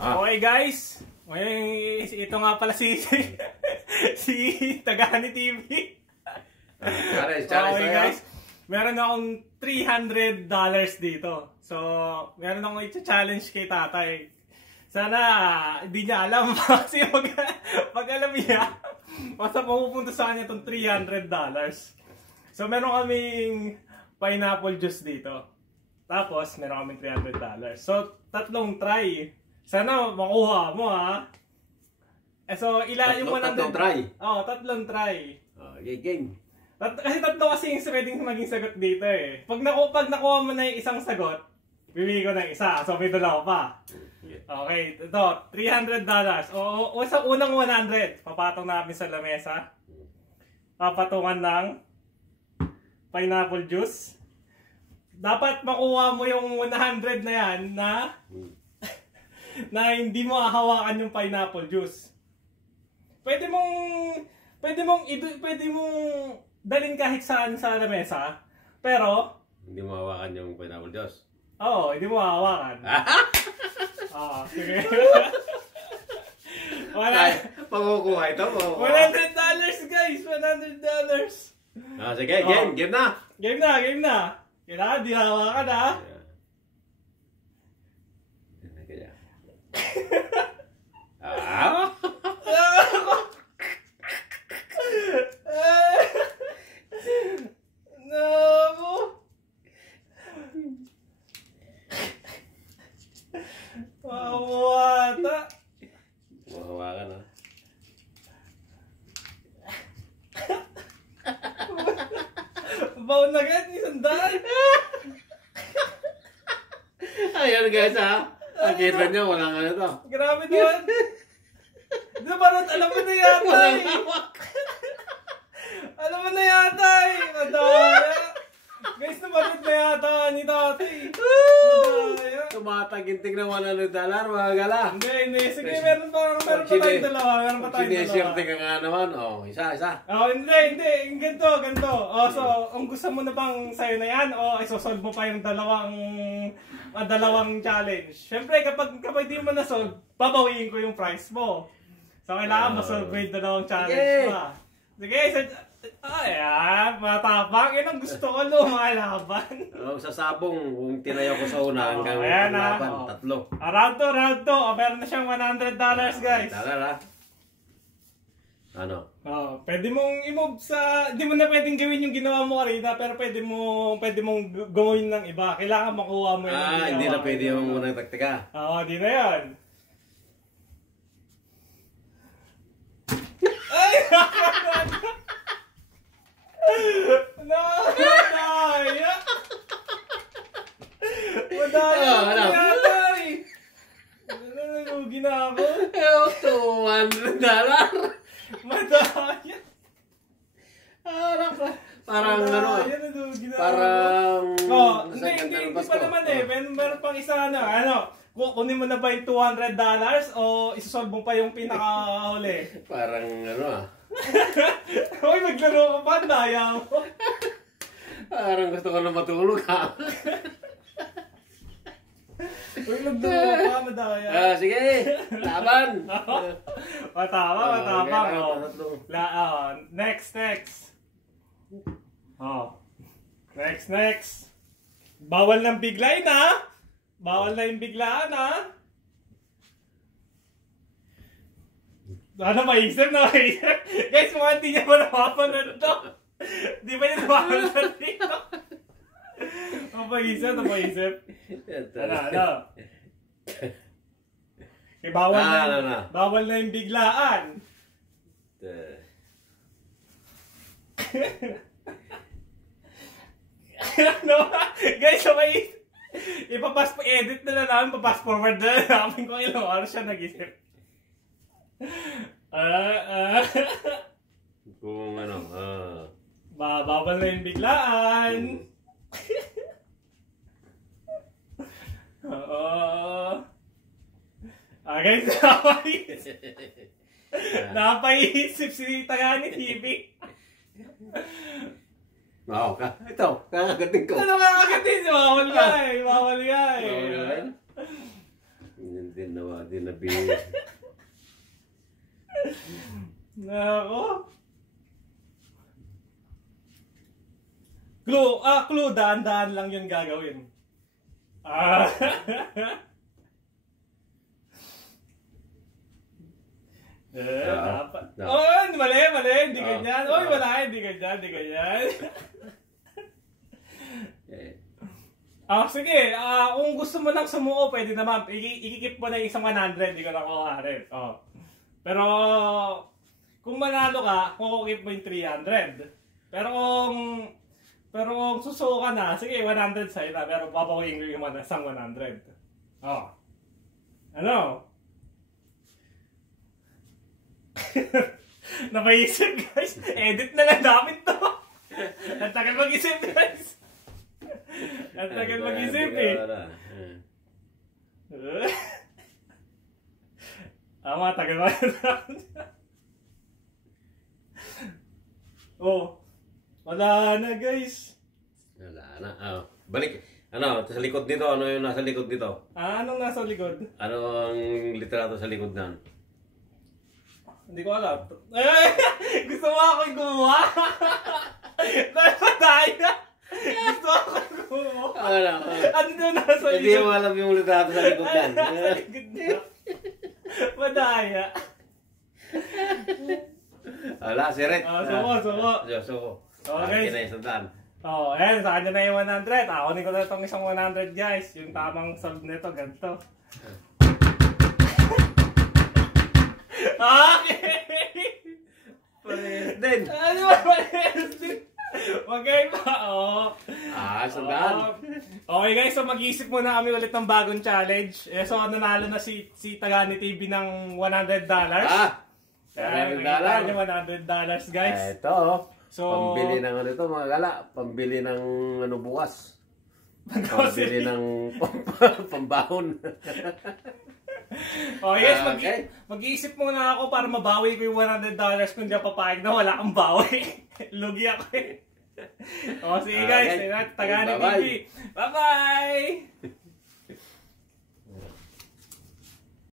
Okay guys, ito nga pala si Tagani TV. Okay guys, meron akong $300 dito. So, meron akong i-challenge kay tatay. Sana hindi niya alam kasi pag alam niya, basta pupunta sa kanya itong $300. So, meron kaming pineapple juice dito. Tapos, meron kaming $300. So, tatlong try. Sana makuha mo ha. So, yung 100... Tatlong try? Oo, tatlong try. Okay, game. Kasi tatlo kasi yung pwedeng maging sagot dito eh. Pag nakuha mo na yung isang sagot, bibigay ko ng isa. So, may dalawa pa. Okay, ito, $300. O sa unang 100, papatong namin sa lamesa. Papatungan ng pineapple juice. Dapat makuha mo yung 100 na yan na hindi mo hahawakan yung pineapple juice. Pwede mong dalhin kahit saan sa lamesa, pero hindi mo hawakan yung pineapple juice. Oo, hindi mo hahawakan. Sige. Pakukuha ito. $100 guys, $100. Sige, game na. Game na. Kailangan di hawakan ha. Mawawata. Mahawakan ha. Baon na agad, isandaan. Ayan guys ha. Nakita nyo, walang ano to. Grabe naman. Di ba, alam mo na yata eh. Alam mo na yata eh. Madaya. Guys, nabalot na yata ni tatay. Madaya. Tumataginting na $100 mga gala. Hindi. Sige, meron pa tayong dalawa. Sinisirte ka nga naman. Isa. Hindi. Ganito. So, kung gusto mo na bang sa'yo na yan, isosolve mo pa yung dalawang challenge. Siyempre, kapag di mo na-solve, babawiin ko yung price mo. So, kailangan masolve mo yung dalawang challenge pa. Sige, ayan, matapang. Yan ang gusto ko, lumalaban. Sa sabong, kung tinayo ko sa una hanggang laban, tatlo. Round 2. Meron na siyang $100 guys. Tara. Ano? Pwede mong i-move sa... Hindi mo na pwedeng gawin yung ginawa mo kanina, pero pwede mong gawin ng iba. Kailangan makuha mo yung ginawa. Hindi na pwede yung unang taktika. Di na yan. Ay! Madaya! Nalugi na ako. $200. Madaya! Parang hindi pa naman eh. Meron pang isa kunin mo na ba yung $200 o isosolve mo pa yung pinakahuli? Parang Hoy, maglaro ka pa, daya mo. Parang gusto ko na matulog ha. Hoy, maglaro ka pa, madaya. Sige, laban. Matapang. Next. Next. Bawal ng biglain ha. Bawal na yung biglaan ha. Maisip. Guys, mga hindi niya pa napapanood to. Di ba niya napapanood dito? Mapaisip. Bawal na yung biglaan. Guys, edit na namin, papass forward na namin kung ilang oras siya nag-isip. Kung Babal na yung biglaan. Guys, napaisip si Tagani TV. Ito, kakagating ko. Ano kakagating? Bawal ka eh. Hindi Din na bihis. Nako. Clue, daan-daan lang yun gagawin. Dapat. Oh, mali, hindi ganyan. Oy, wala, hindi ganyan. Sige, kung gusto mo nang sumuko, pwede naman. Ikikip mo na yung isang 100, hindi ko nakuha rin. Pero, kung manalo ka, kukukip mo yung 300. Pero kung susuko ka na, sige, 100 sa'yo na, pero babawin ko yung isang 100. Ano? Napaisip, guys. Edit na lang namin to. Ang tagal mag-isip, guys. Ang tagal mag-isip, eh. Tagal mag-isip. Wala na, guys. Wala na. Balik. Sa likod nito, ano yung nasa likod nito? Anong nasa likod? Ano ang litrato sa likod na? Hindi ko alam. Gusto mo akong gumawa? Napadaya! Gusto ako gumawa? Ano na nasa likod? Hindi mo alam yung litrato sa likod na. Nasa likod na. Madaya. Wala, siret. Suko. Okay. Kinaisundan. Ayan, sa kanya na yung 100. Akunin ko na itong isang 100, guys. Yung tamang solve nito, ganito. Okay! Parehas din. Ano ba parehas din? Magkaiba, sundan. Okay, guys, so mag-iisip muna kami ulit ng bagong challenge. So, nanalo na si Tagani TV ng $100. $100, guys. Ito, pambili ng ano ito, mga gala. Pambili ng ano bukas. Pambili ng pambahon. Yes, mag-iisip muna ako para mabawi ko yung $100 kung di ako papayag na wala kang bawi. Lugi ako eh. Sige guys, Tagani TV. Bye-bye!